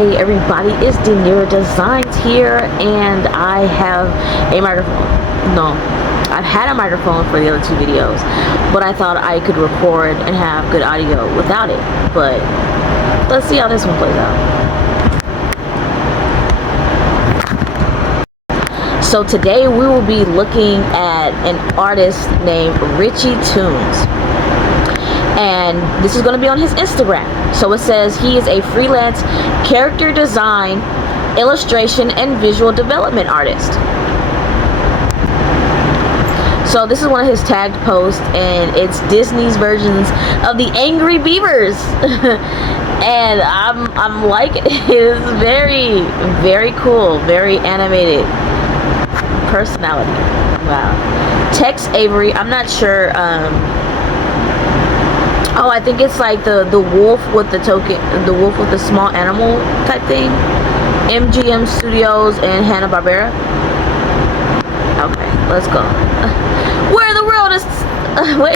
Hey everybody, it's Dineura Designs here, and I have a microphone. No, I've had a microphone for the other two videos, but I thought I could record and have good audio without it. But let's see how this one plays out. So today we will be looking at an artist named Richie Toons. And this is going to be on his Instagram. So it says he is a freelance character design, illustration, and visual development artist. So this is one of his tagged posts, and it's Disney's versions of the Angry Beavers. And I'm liking it. It's very, very cool, very animated personality. Wow. Tex Avery, I'm not sure. Oh, I think it's like the wolf with the token, the wolf with the small animal type thing. MGM Studios and Hanna-Barbera. Okay, let's go. Where in the world is?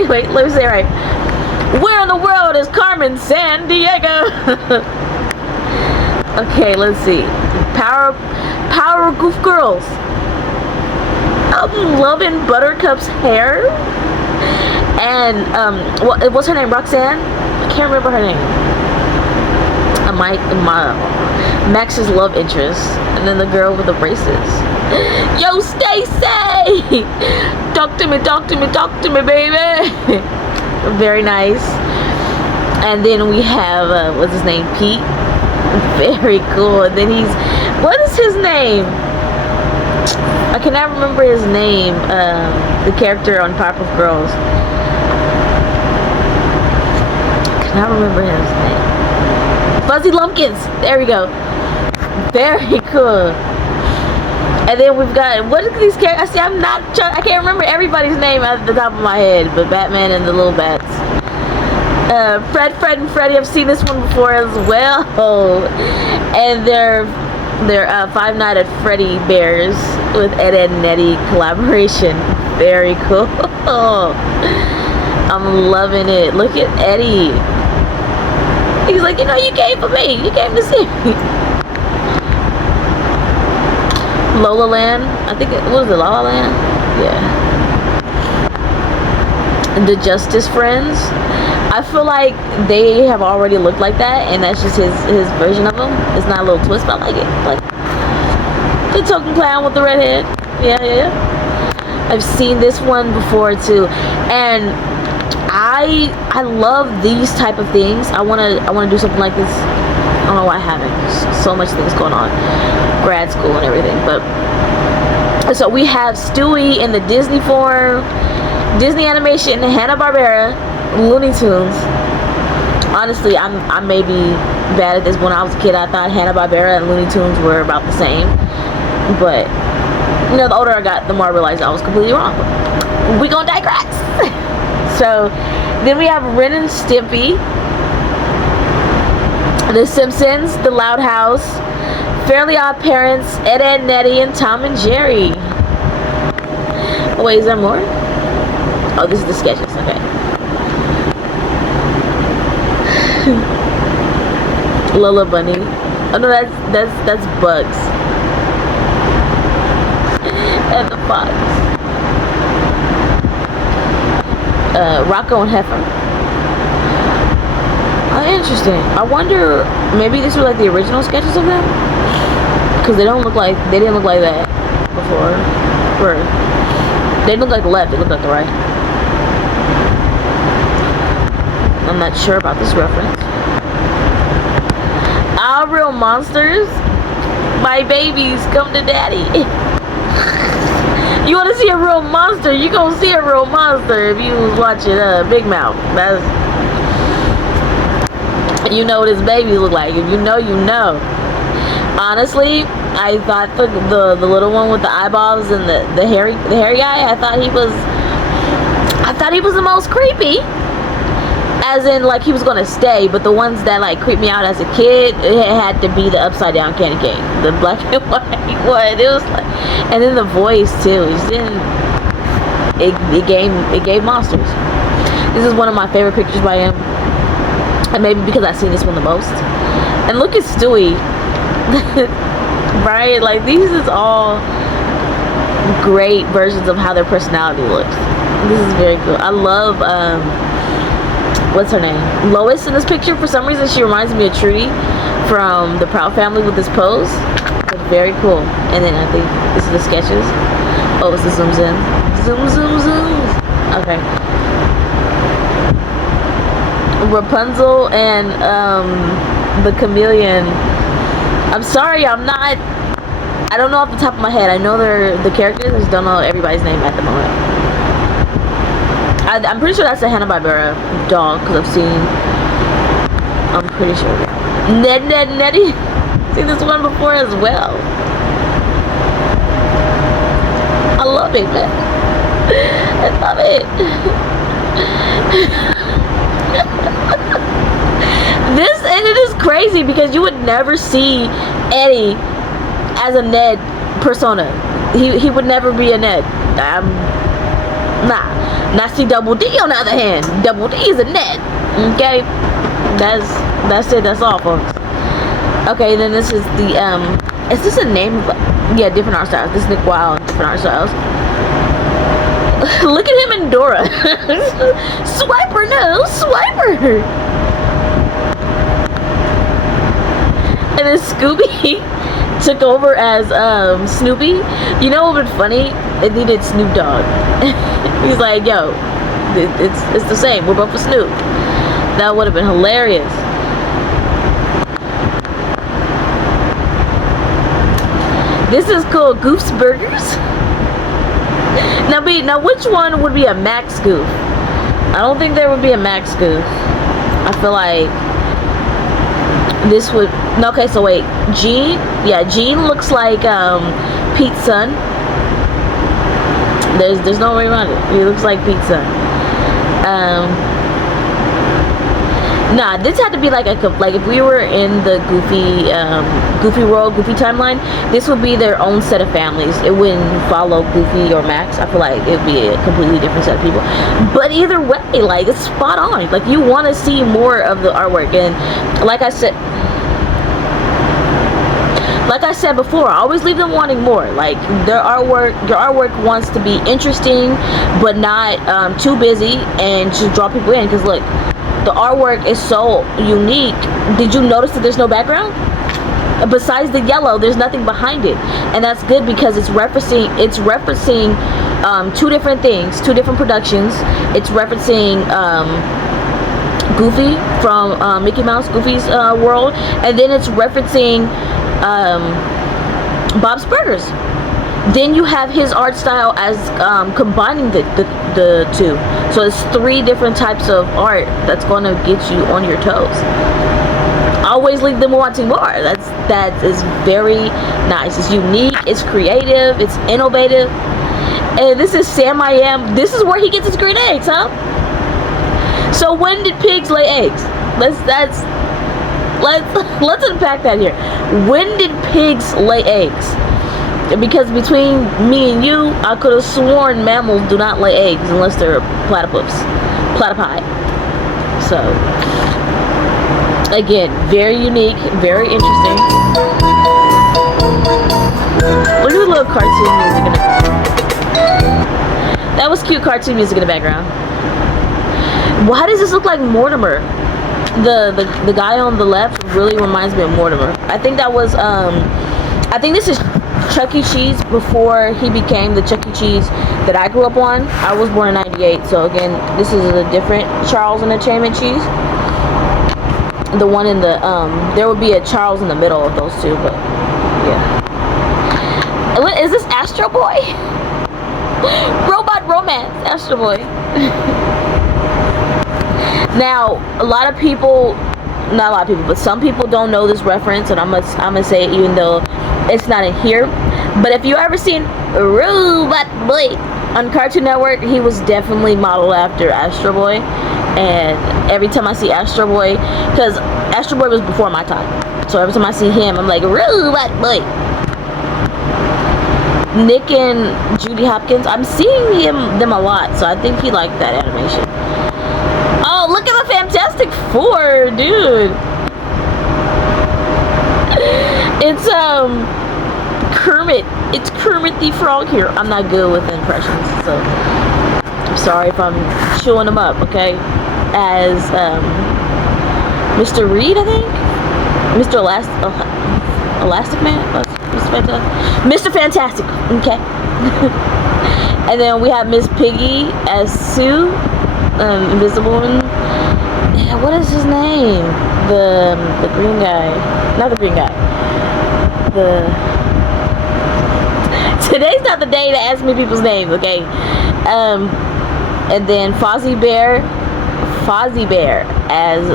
Wait, let me say it right. Where in the world is Carmen Sandiego? Okay, let's see. Power Goof Girls. I'm loving Buttercup's hair. And what's her name? Roxanne? I can't remember her name. Max's love interest, and then the girl with the braces. Yo, Stacy! Talk to me, baby. Very nice. And then we have what's his name? Pete. Very cool. And then what is his name? I cannot remember his name. The character on Powerpuff Girls. I remember his name. Fuzzy Lumpkins. There we go. Very cool. And then we've got, what are these characters? See, I can't remember everybody's name at the top of my head, but Batman and the Little Bats. Fred and Freddy. I've seen this one before as well. And they're Five Nights at Freddy Bears with Ed and Eddie collaboration. Very cool. I'm loving it. Look at Eddie. He's like, you know, you came for me. You came to see me. Lola Land. I think what is it, La La Land? Yeah. The Justice Friends. I feel like they have already looked like that, and that's just his version of them. It's not a little twist, but I like it. Like the token clown with the red head. Yeah. I've seen this one before too, and I love these type of things. I wanna do something like this. I don't know why I haven't. So much things going on, grad school and everything. But so we have Stewie in the Disney form, Disney animation, Hanna-Barbera, Looney Tunes. Honestly, I may be bad at this. When I was a kid, I thought Hanna-Barbera and Looney Tunes were about the same. But you know, the older I got, the more I realized I was completely wrong. But we gonna digress. So then we have Ren and Stimpy, The Simpsons, The Loud House, Fairly Odd Parents, Ed, Edd n Eddy, and Tom and Jerry. Oh, wait, is there more? Oh, this is the sketches. Okay. Lola Bunny. Oh no, that's Bugs. And the Fox. Rocco and Heifer. Oh, interesting. I wonder, maybe these were like the original sketches of them, because they didn't look like that before. Or they didn't look like the left. They looked like the right. I'm not sure about this reference. Our Real Monsters. My babies, come to daddy. You want to see a real monster? You gonna see a real monster if you was watching Big Mouth. That's, you know what his babies look like. If you know, you know. Honestly, I thought the little one with the eyeballs and the hairy guy. I thought he was the most creepy. As in, like, he was gonna stay, but the ones that like creeped me out as a kid, it had to be the upside down candy cane, the black and white one. It was like, and then the voice too. It gave monsters. This is one of my favorite pictures by him, and maybe because I've seen this one the most. And look at Stewie. Right? Like, these is all great versions of how their personality looks. This is very cool. I love, what's her name? Lois in this picture. For some reason, she reminds me of Trudy from the Proud Family with this pose. But very cool. And then I think this is the sketches. Oh, it's the zooms in. Zoom, zoom, zoom. Okay. Rapunzel and the chameleon. I'm sorry, I don't know off the top of my head. I know they're the characters, I just don't know everybody's name at the moment. I'm pretty sure that's a Hanna-Barbera dog, because I'm pretty sure. Nettie. Seen this one before as well. I love it, man. I love it. And it is crazy because you would never see Eddie as a Ned persona. He would never be a Ned. Nah. Now see Double D on the other hand. Double D is a Ned. Okay? That's it. That's all, folks. Okay, then this is the is this a name of, yeah, different art styles. This is Nick Wilde, different art styles. Look at him and Dora. Swiper, no, Swiper. And then Scooby took over as Snoopy. You know what would be funny? If he did Snoop Dogg. He's like, yo, it's the same. We're both for Snoop. That would have been hilarious. This is called Goof's Burgers. Now which one would be a Max Goof? I don't think there would be a Max Goof. I feel like this would, no, okay, so wait, Gene, yeah, Gene looks like Pete's son. There's no way around it. He looks like Pete's son. Nah, this had to be like if we were in the Goofy world, Goofy timeline, this would be their own set of families. It wouldn't follow Goofy or Max. I feel like it would be a completely different set of people. But either way, like, it's spot on. Like, you want to see more of the artwork. And like I said before, I always leave them wanting more. Like, your artwork wants to be interesting, but not too busy and just draw people in. Because look, the artwork is so unique. Did you notice that there's no background? Besides the yellow, there's nothing behind it, and that's good because it's referencing two different things, two different productions. It's referencing Goofy from Mickey Mouse, Goofy's world, and then it's referencing Bob's Burgers. Then you have his art style as combining the two. So it's three different types of art that's going to get you on your toes. Always leave them wanting more. That is very nice. It's unique. It's creative. It's innovative. And this is Sam I Am. This is where he gets his green eggs, huh? So when did pigs lay eggs? Let's unpack that here. When did pigs lay eggs? Because between me and you, I could have sworn mammals do not lay eggs unless they're platypi. So, again, very unique, very interesting. Look at the little cartoon music in the That was cute cartoon music in the background. Why does this look like Mortimer? The guy on the left really reminds me of Mortimer. I think that was I think this is Chuck E. Cheese before he became the Chuck E. Cheese that I grew up on. I was born in '98, so again, this is a different Charles Entertainment cheese. The one in the there would be a Charles in the middle of those two, but yeah. Is this Astro Boy? Robot Romance, Astro Boy. Now, not a lot of people, but some people don't know this reference, and I'm gonna say it even though it's not in here. But if you ever seen Robot Boy on Cartoon Network, he was definitely modeled after Astro Boy. And every time I see Astro Boy, because Astro Boy was before my time, so every time I see him, I'm like, Robot Boy. Nick and Judy Hopkins, I'm seeing them a lot, so I think he liked that animation. Oh, look at the Fantastic Four, dude. It's Kermit. It's Kermit the Frog here. I'm not good with impressions, so I'm sorry if I'm chewing them up. Okay, as Mr. Reed, I think. Mr. Elastic Man. Mr. Fantastic. Okay. And then we have Miss Piggy as Sue, Invisible One. Yeah, what is his name? The green guy. Not the green guy. Today's not the day to ask me people's names, okay? And then Fozzie Bear as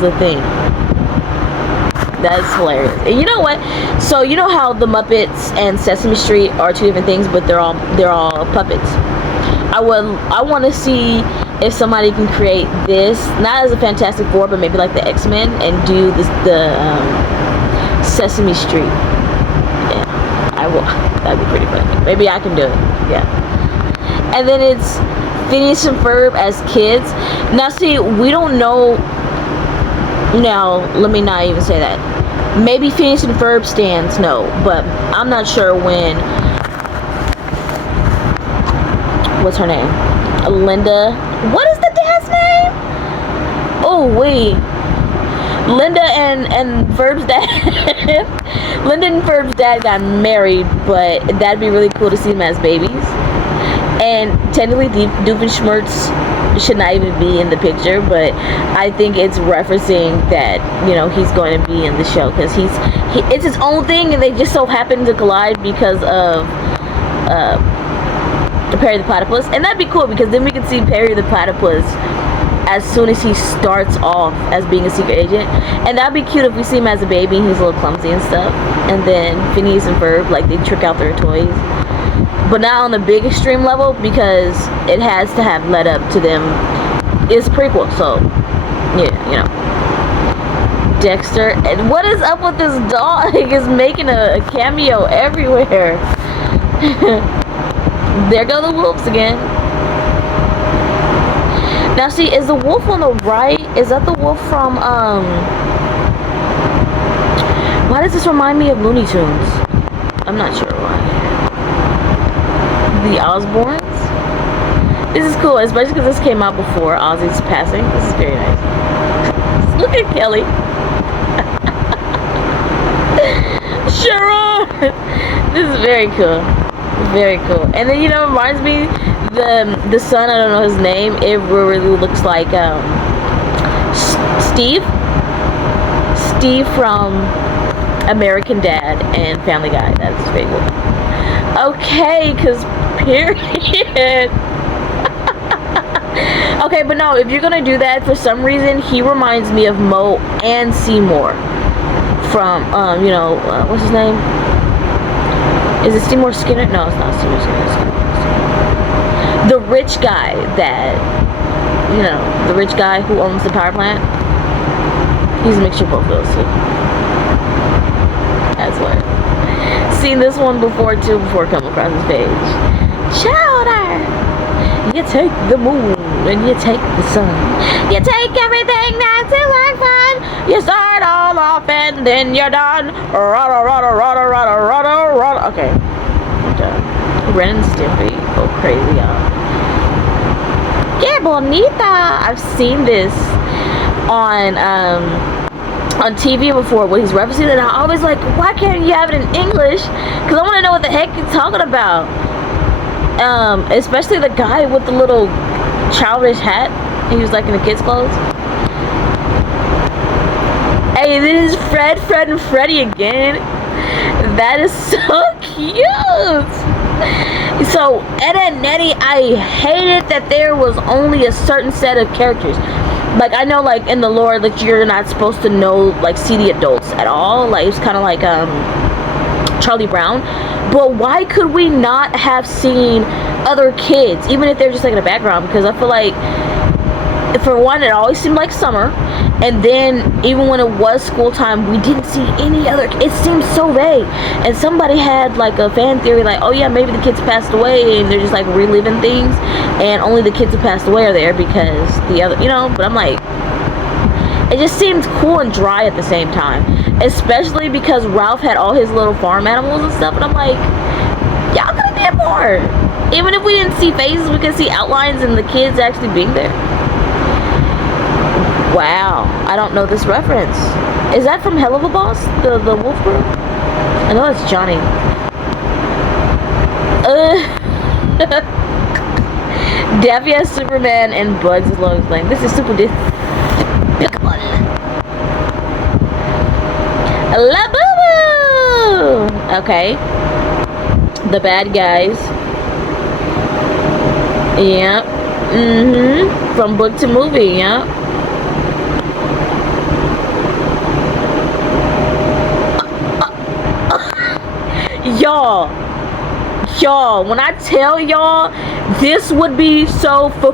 the thing. That's hilarious. And you know what? So you know how the Muppets and Sesame Street are two different things, but they're all puppets. I want to see if somebody can create this, not as a Fantastic Four, but maybe like the X-Men, and do the Sesame Street. Yeah, I will. That'd be pretty funny. Maybe I can do it. Yeah. And then it's Phineas and Ferb as kids. Now, see, we don't know. Now, let me not even say that. Maybe Phineas and Ferb stands, no, but I'm not sure when. What's her name? Linda. What is the dad's name? Oh wait, Linda and Ferb's dad. Linda and Ferb's dad got married, but that'd be really cool to see them as babies. And technically, Doofenshmirtz should not even be in the picture, but I think it's referencing that, you know, he's going to be in the show because it's his own thing, and they just so happen to collide because of Perry the Platypus. And that'd be cool because then we could see Perry the Platypus as soon as he starts off as being a secret agent, and that'd be cute if we see him as a baby and he's a little clumsy and stuff, and then Phineas and Ferb, like, they trick out their toys, but not on the big extreme level because it has to have led up to them. It's prequel, so yeah, you know. Dexter, and what is up with this dog? Is making a cameo everywhere. There go the wolves again. Now see, is the wolf on the right? Is that the wolf from why does this remind me of Looney Tunes? I'm not sure why. The Osbournes? This is cool, especially because this came out before Ozzy's passing. This is very nice. Look at Kelly. Sharon! This is very cool. Very cool. And then, you know, it reminds me, the son, I don't know his name, it really looks like Steve from American Dad and Family Guy. That's very cool. Okay, because period. Okay, but no, if you're gonna do that, for some reason he reminds me of Mo and Seymour from you know, what's his name? Is it Seymour Skinner? No, it's not Seymour Skinner. The rich guy that, you know, the rich guy who owns the power plant. He's a mixture of both those two. That's what. Seen this one before too, before coming across this page. Chowder! You take the moon and you take the sun. You take everything that's like fun. You start all off and then you're done. Okay. I'm done. Ren and Stimpy go crazy, y'all. Yeah, bonita. I've seen this on TV before when he's referencing it, and I always like, why can't you have it in English? Because I want to know what the heck he's talking about. Especially the guy with the little childish hat. He was like in the kids' clothes. Hey, this is Fred and Freddy again. That is so cute. So, Ed and Nettie, I hated that there was only a certain set of characters. Like, I know, like, in the lore, like, you're not supposed to know, like, see the adults at all. Like, it's kind of like, Charlie Brown. But why could we not have seen other kids, even if they're just, like, in the background? Because I feel like, for one, it always seemed like summer. And then, even when it was school time, we didn't see any other. It seemed so vague. And somebody had, like, a fan theory, like, oh, yeah, maybe the kids passed away, and they're just, like, reliving things. And only the kids who passed away are there because the other, you know. But I'm like, It just seemed cool and dry at the same time. Especially because Ralph had all his little farm animals and stuff, and I'm like, y'all could have did more. Even if we didn't see faces, we could see outlines and the kids actually being there. Wow, I don't know this reference. Is that from Hell of a Boss? The wolf girl? I know it's Johnny. Daffy has Superman and Bugs as long as playing. This is super despicable. La Boo Boo! Okay. The bad guys. Yeah. From book to movie, yeah. Y'all, when I tell y'all, this would be so fire.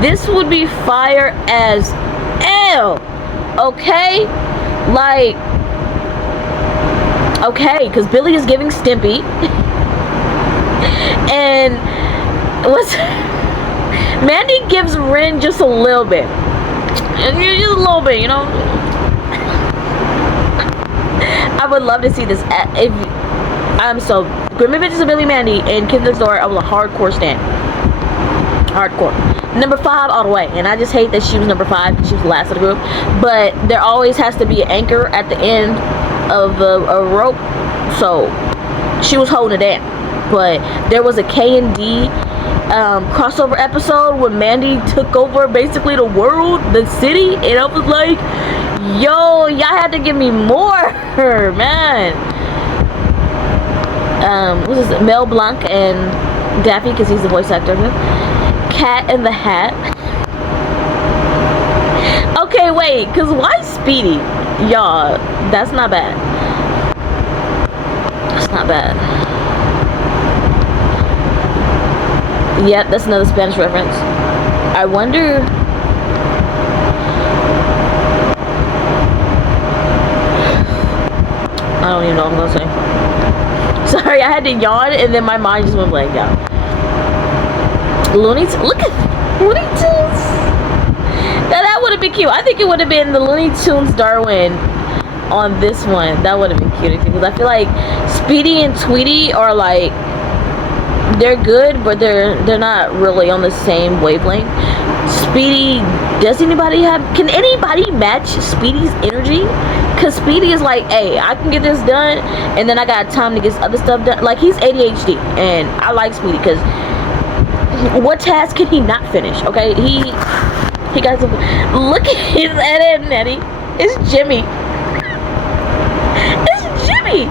This would be fire as hell. Okay? Like, okay, because Billy is giving Stimpy. And what's Mandy gives Ren just a little bit. And just a little bit, you know? I would love to see this. If I'm so Grim Adventures of Billy Mandy and Kids Next Door, I was a hardcore stan. Hardcore. Number 5 all the way. And I just hate that she was number 5 because she was the last of the group. But there always has to be an anchor at the end of a rope. So she was holding it down. But there was a K and D crossover episode where Mandy took over basically the world, the city, and I was like, yo, y'all had to give me more, man. What is it? Mel Blanc and Daffy, because he's the voice actor of him. Cat in the Hat. Okay, wait, because why Speedy? Y'all, that's not bad. That's not bad. Yep, that's another Spanish reference. I wonder... I don't even know what I'm gonna say. Sorry, I had to yawn and then my mind just went blank out. Looney Tunes. Look at Looney Tunes. Now that would have been cute. I think it would have been the Looney Tunes Darwin on this one. That would have been cute because I feel like Speedy and Tweety are like, they're good, but they're not really on the same wavelength. Speedy, can anybody match Speedy's energy? Because Speedy is like, hey, I can get this done, and then I got time to get other stuff done. Like, he's ADHD, and I like Speedy, because what task can he not finish, okay? He got some, look at his Ed and Eddie. It's Jimmy. It's Jimmy.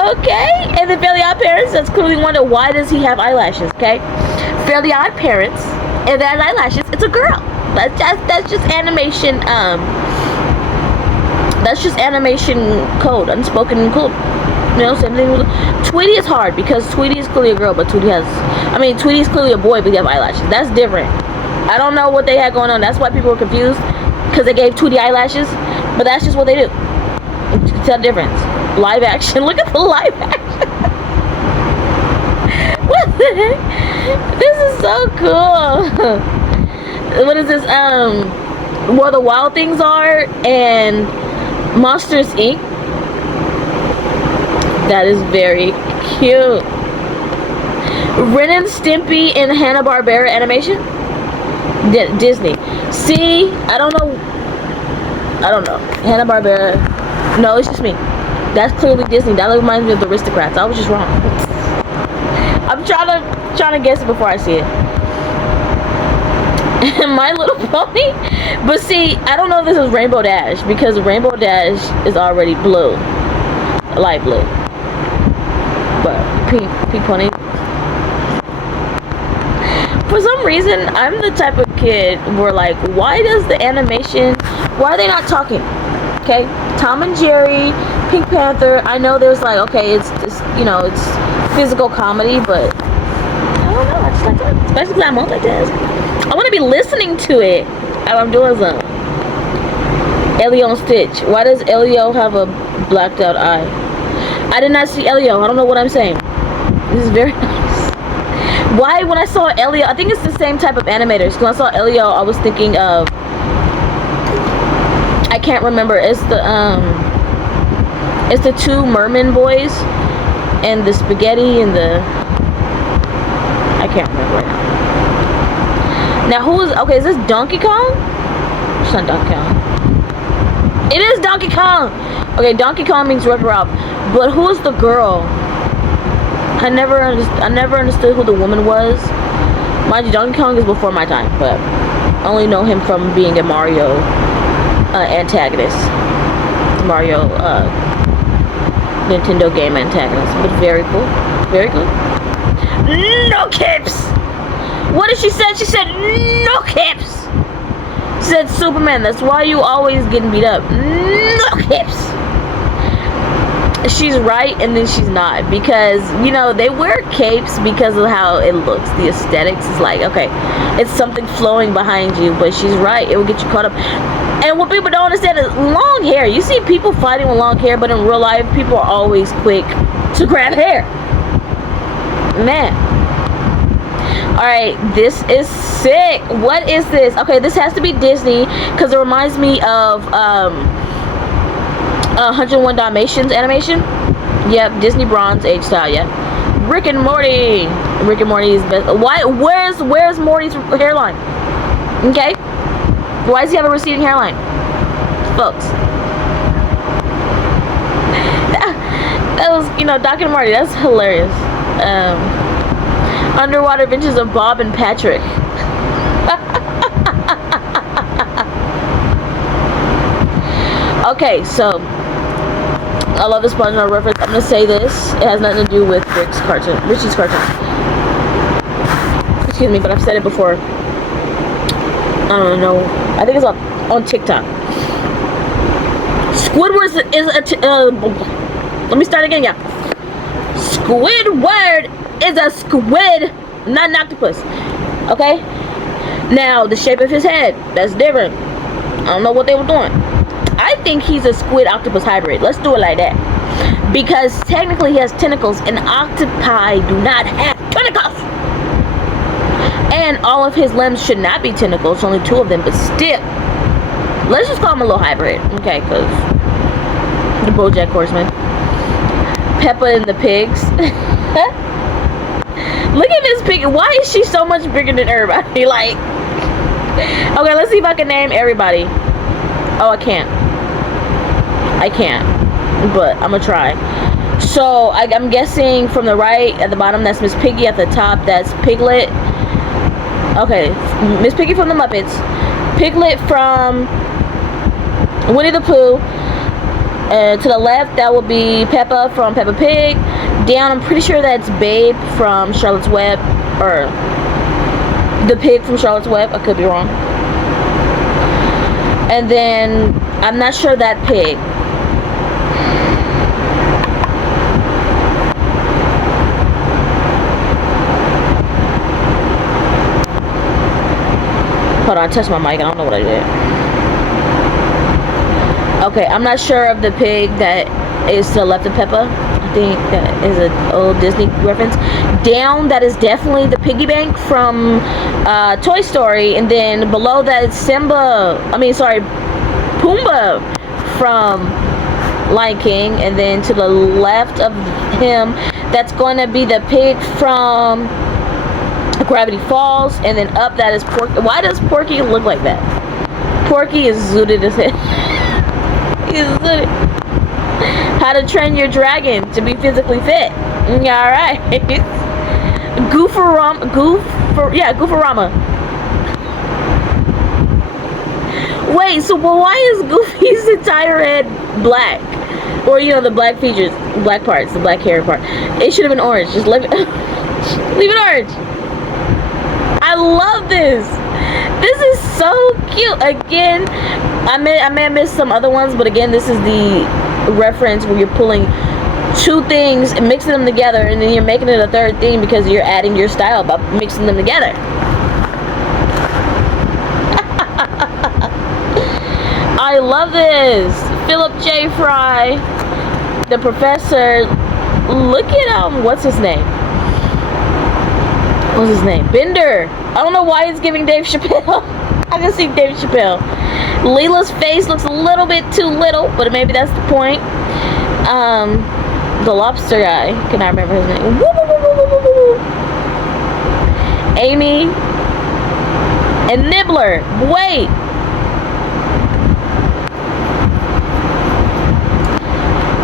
Okay, and the Fairly Odd Parents, that's clearly wonder why does he have eyelashes, okay? Fairly Odd Parents, and that eyelashes, it's a girl. That's just animation, that's just animation code, unspoken code. You know, same thing with Tweety is hard because Tweety is clearly a girl, but Tweety's clearly a boy, but he has eyelashes. That's different. I don't know what they had going on. That's why people were confused, because they gave Tweety eyelashes, but that's just what they do. You can tell the difference. Live action. Look at the live action. What the heck? This is so cool. What is this? Where the Wild Things Are and Monsters Inc. That is very cute. Ren and Stimpy in Hanna-Barbera animation. Disney. See, I don't know. Hanna-Barbera. No, it's just me. That's clearly Disney. That reminds me of the Aristocrats. I was just wrong. I'm trying to guess it before I see it. My Little Pony. But see, I don't know if this is Rainbow Dash, because Rainbow Dash is already blue, light blue. But Pink Pony. For some reason, I'm the type of kid where like, why does the animation? Why are they not talking? Okay, Tom and Jerry, Pink Panther. I know there's like, okay, it's it's physical comedy, but I don't know. I just like that, especially because I multitask. I want to be listening to it while I'm doing something. Elio and Stitch. Why does Elio have a blacked out eye? I did not see Elio. I don't know what I'm saying. This is very nice. Why, when I saw Elio, I think it's the same type of animators. When I saw Elio, I was thinking of, I can't remember. It's the two merman boys and the spaghetti and the, I can't remember right now. Now who is, okay, is this Donkey Kong? It's not Donkey Kong. It is Donkey Kong! Okay, Donkey Kong means Wreck-It Ralph. But who is the girl? I never understood who the woman was. Mind you, Donkey Kong is before my time, but I only know him from being a Mario antagonist. Mario Nintendo game antagonist. But very cool. Very cool. No caps! What did she say? She said no caps! She said Superman, that's why you always getting beat up. No caps! She's right, and then she's not, because you know they wear capes because of how it looks. The aesthetics is like, okay, it's something flowing behind you, but she's right, it will get you caught up. And what people don't understand is long hair. You see people fighting with long hair, but in real life people are always quick to grab hair, man. All right, this is sick. What is this? Okay, this has to be Disney because it reminds me of 101 Dalmatians animation. Yep, Disney Bronze Age style. Yeah, Rick and Morty. Rick and Morty is best. Why? Where's Morty's hairline? Okay, why does he have a receding hairline, folks? That was, you know, Doc and Marty. That's hilarious. Underwater Adventures of Bob and Patrick. Okay, so I love the SpongeBob reference. I'm gonna say this. It has nothing to do with Richie's cartoon. Excuse me, but I've said it before. I don't know. I think it's on TikTok. Squidward is let me start again, yeah. Squidward is a squid, not an octopus. Okay? Now, the shape of his head, that's different. I don't know what they were doing. I think he's a squid octopus hybrid. Let's do it like that. Because technically he has tentacles, and octopi do not have tentacles. And all of his limbs should not be tentacles, only 2 of them, but still. Let's just call him a little hybrid. Okay, because the BoJack Horseman. Peppa and the pigs. Look at this pig. Why is she so much bigger than everybody? Like, okay, let's see if I can name everybody. Oh, I can't, but I'm gonna try. So I'm guessing from the right at the bottom, that's Miss Piggy. At the top, that's Piglet. Okay, Miss Piggy from the Muppets, Piglet from Winnie the Pooh. To the left, that will be Peppa from Peppa Pig. Down, I'm pretty sure that's Babe from Charlotte's Web, or the pig from Charlotte's Web. I could be wrong. And then I'm not sure that pig. Hold on, I touched my mic. I don't know what I did. Okay, I'm not sure of the pig that is to the left of Peppa. I think that is an old Disney reference. Down, that is definitely the piggy bank from Toy Story. And then below that is Pumbaa from Lion King. And then to the left of him, that's going to be the pig from Gravity Falls. And then up, that is Porky. Why does Porky look like that? Porky is zooted as hell. He's zooted. How to Train Your Dragon to be physically fit. Alright. Goofarama. Wait, so why is Goofy's entire head black? Or, you know, the black features, black parts, the black hair part. It should have been orange. Just leave it, leave it orange. I love this. This is so cute. Again, I may have missed some other ones, but again, this is the reference where you're pulling 2 things and mixing them together, and then you're making it a 3rd thing because you're adding your style by mixing them together. I love this. Philip J. Fry, the professor. Look at what's his name? What's his name? Bender. I don't know why it's giving Dave Chappelle. I can see Dave Chappelle. Leela's face looks a little bit too little, but maybe that's the point. The lobster guy. Can I remember his name? Woo, woo, woo, woo, woo, woo. Amy and Nibbler. Wait.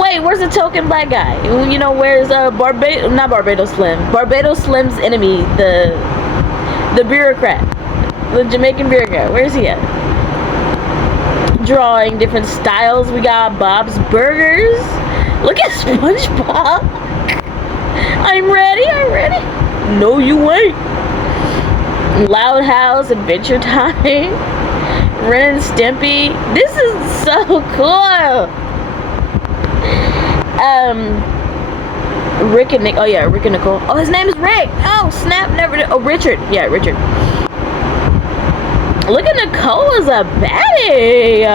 Wait, where's the token black guy? You know, where's not Barbados Slim. Barbados Slim's enemy, the bureaucrat. The Jamaican bureaucrat. Where's he at? Drawing different styles. We got Bob's Burgers. Look at SpongeBob. I'm ready. No, you ain't. Loud House, Adventure Time. Ren and Stimpy. This is so cool. Rick and Nick. Oh yeah, Rick and Nicole. Oh, his name is Rick. Oh snap! Never did. Oh, Richard. Yeah, Richard. Look at Nicole as a baddie.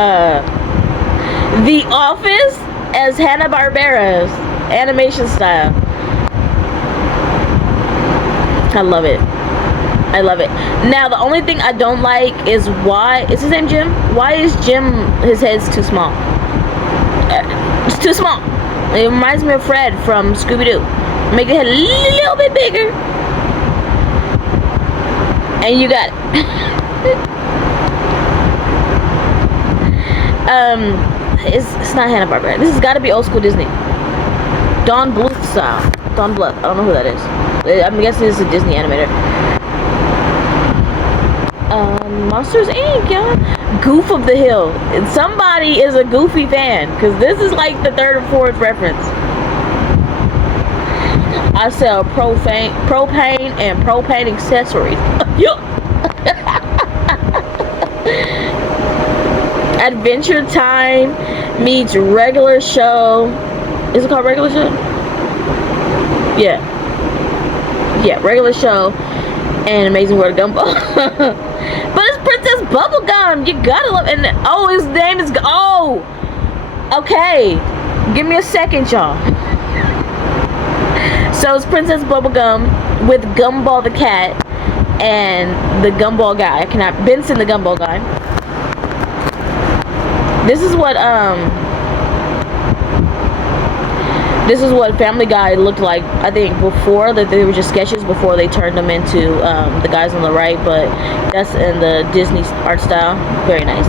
The Office as Hanna-Barbera's animation style. I love it. Now the only thing I don't like is why is his name Jim? Why is Jim, his head's too small? It's too small. It reminds me of Fred from Scooby-Doo. Make the head a little bit bigger. And you got it. It's not Hanna-Barbera. This has got to be old school Disney. Don Bluth style. Don Bluth. I don't know who that is. I'm guessing this is a Disney animator. Monsters Inc. y'all. Goof of the Hill. And somebody is a Goofy fan, because this is like the third or fourth reference. I sell propane and propane accessories. Yup. Adventure Time meets Regular Show. Is it called Regular Show? Yeah, Regular Show and Amazing World of Gumball. But it's Princess Bubblegum. You gotta love. And oh, his name is. Oh, okay. Give me a second, y'all. So it's Princess Bubblegum with Gumball the cat and the Gumball guy. Benson the Gumball guy. This is what Family Guy looked like, I think, before, that they were just sketches before they turned them into the guys on the right, but that's in the Disney art style. Very nice.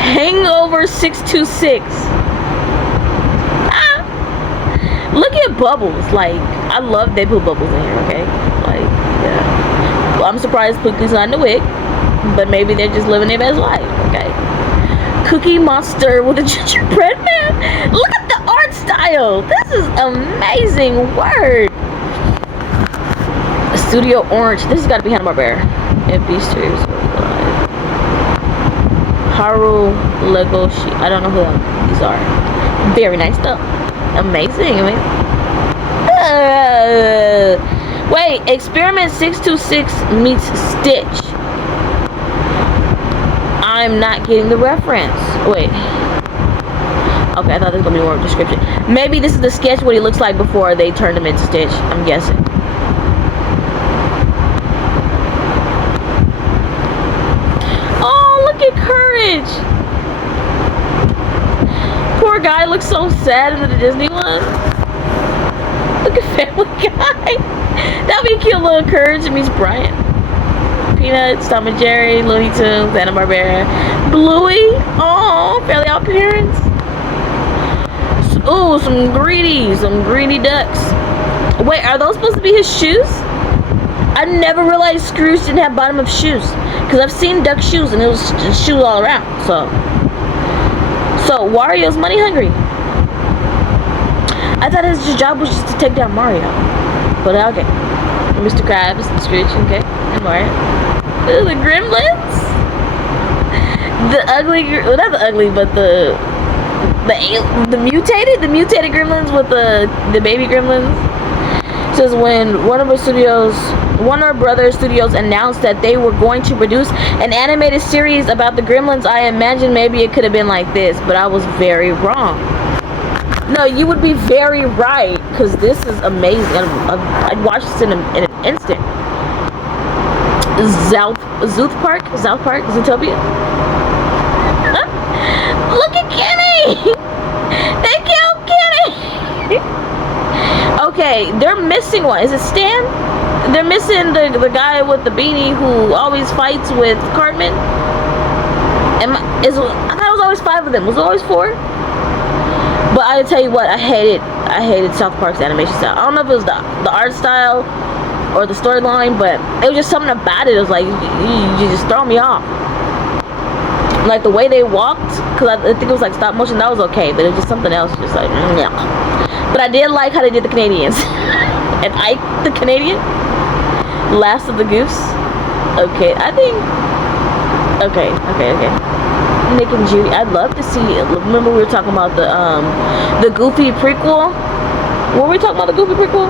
Hangover 626. Look at Bubbles. Like, I love they put Bubbles in here, okay? Like, yeah. Well, I'm surprised Pookie's not in the wig, but maybe they're just living their best life, okay? Cookie Monster with a gingerbread man. Look at the art style. This is amazing. Word. Studio Orange. This has got to be Hanna-Barbera. FB Studios. Haru Legoshi. I don't know who these are. Very nice stuff. Amazing. Wait. Experiment 626 meets Stitch. I'm not getting the reference. Wait. Okay, I thought there was gonna be more description. Maybe this is the sketch what he looks like before they turned him into Stitch. I'm guessing. Oh, look at Courage. Poor guy looks so sad in the Disney one. Look at Family Guy. That'd be a cute little Courage meets Brian. Peanuts, Tom and Jerry, Looney Tunes, Hanna-Barbera, Bluey. Oh, Fairly Odd Parents. Ooh, some greedy ducks. Wait, are those supposed to be his shoes? I never realized Scrooge didn't have bottom of shoes, because I've seen duck shoes and it was shoes all around. So Wario's money hungry. I thought his job was just to take down Mario, but okay. Mr. Krabs, Scrooge, okay, and Mario. The Gremlins. Not the ugly, but the mutated Gremlins with the baby Gremlins. It says when Warner Brothers Studios announced that they were going to produce an animated series about the Gremlins, I imagined maybe it could have been like this, but I was very wrong. No, you would be very right, because this is amazing. I'd watch this in an instant. South Park, Zootopia. Look at Kenny! They killed Kenny! Okay, they're missing one. Is it Stan? They're missing the guy with the beanie who always fights with Cartman. I thought it was always 5 of them. Was it always 4? But I tell you what, I hated South Park's animation style. I don't know if it was the art style or the storyline, but it was just something about it. It was like, you just throw me off. Like the way they walked, because I think it was like stop motion, that was okay, but it was just something else, just like, yeah. But I did like how they did the Canadians. And Ike the Canadian, last of the Goose. Okay, I think, okay. Nick and Judy, I'd love to see, remember we were talking about the Goofy prequel? Were we talking about the Goofy prequel?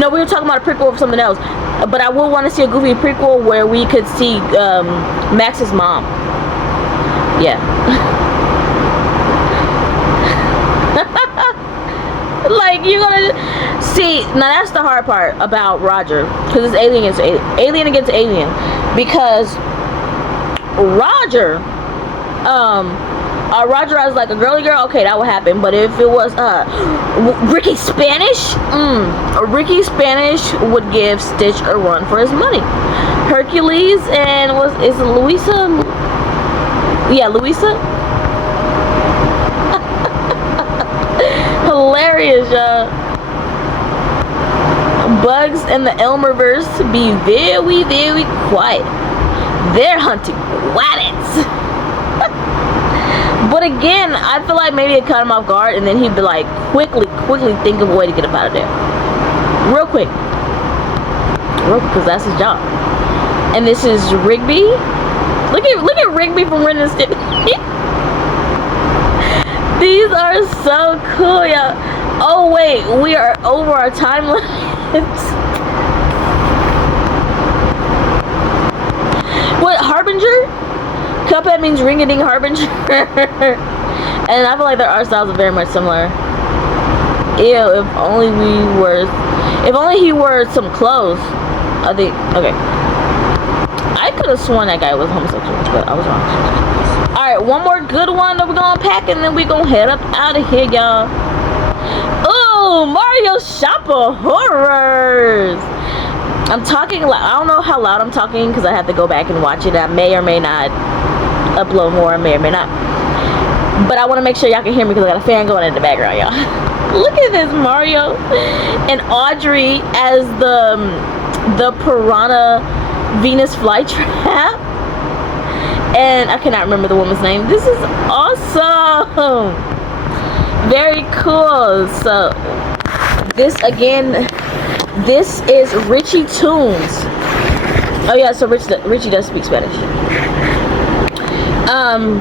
No, we were talking about a prequel of something else. But I would want to see a Goofy prequel where we could see Max's mom. Yeah. Like, you're gonna see, now that's the hard part about Roger, because it's alien against alien, because Roger I was like a girly girl, okay, that would happen. But if it was Ricky Spanish, Ricky Spanish would give Stitch a run for his money. Hercules and is Louisa? Yeah, Louisa. Hilarious, y'all. Bugs and the Elmerverse be very, very quiet. They're hunting rabbits. But again, I feel like maybe it caught him off guard, and then he'd be like, quickly think of a way to get him out of there. Real quick, because that's his job. And this is Rigby. Look at Rigby from Ren and Stimpy. These are so cool, y'all. Oh wait, we are over our time limit. What, Harbinger? Cuphead means ring-a-ding harbinger. And I feel like their art styles are very much similar. Ew, if only he wore some clothes. I think, okay. I could have sworn that guy was homosexual, but I was wrong. Alright, one more good one that we're gonna unpack, and then we're gonna head up out of here, y'all. Oh, Mario Shop of Horrors. I'm talking loud. I don't know how loud I'm talking because I have to go back and watch it. I may or may not upload more. I may or may not. But I want to make sure y'all can hear me because I got a fan going in the background, y'all. Look at this, Mario and Audrey as the piranha Venus flytrap. And I cannot remember the woman's name. This is awesome. Very cool. So this again. This is Richie Toons. Oh yeah, so Richie does speak Spanish.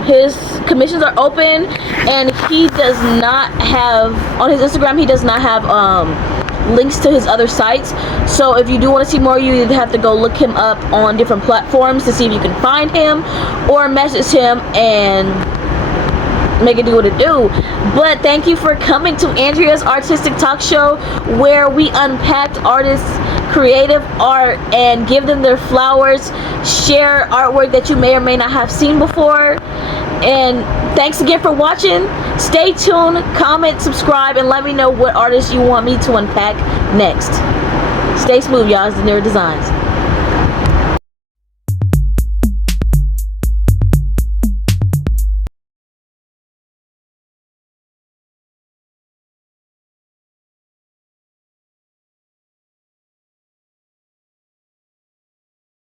His commissions are open, and he does not have, on his Instagram, he does not have links to his other sites. So if you do want to see more, you either have to go look him up on different platforms to see if you can find him, or message him and make it do what it do. But thank you for coming to Andrea's Artistic Talk Show, where we unpacked artists' creative art and give them their flowers, share artwork that you may or may not have seen before. And thanks again for watching. Stay tuned, comment, subscribe, and let me know what artists you want me to unpack next. Stay smooth, y'all. It's Dineura Designs.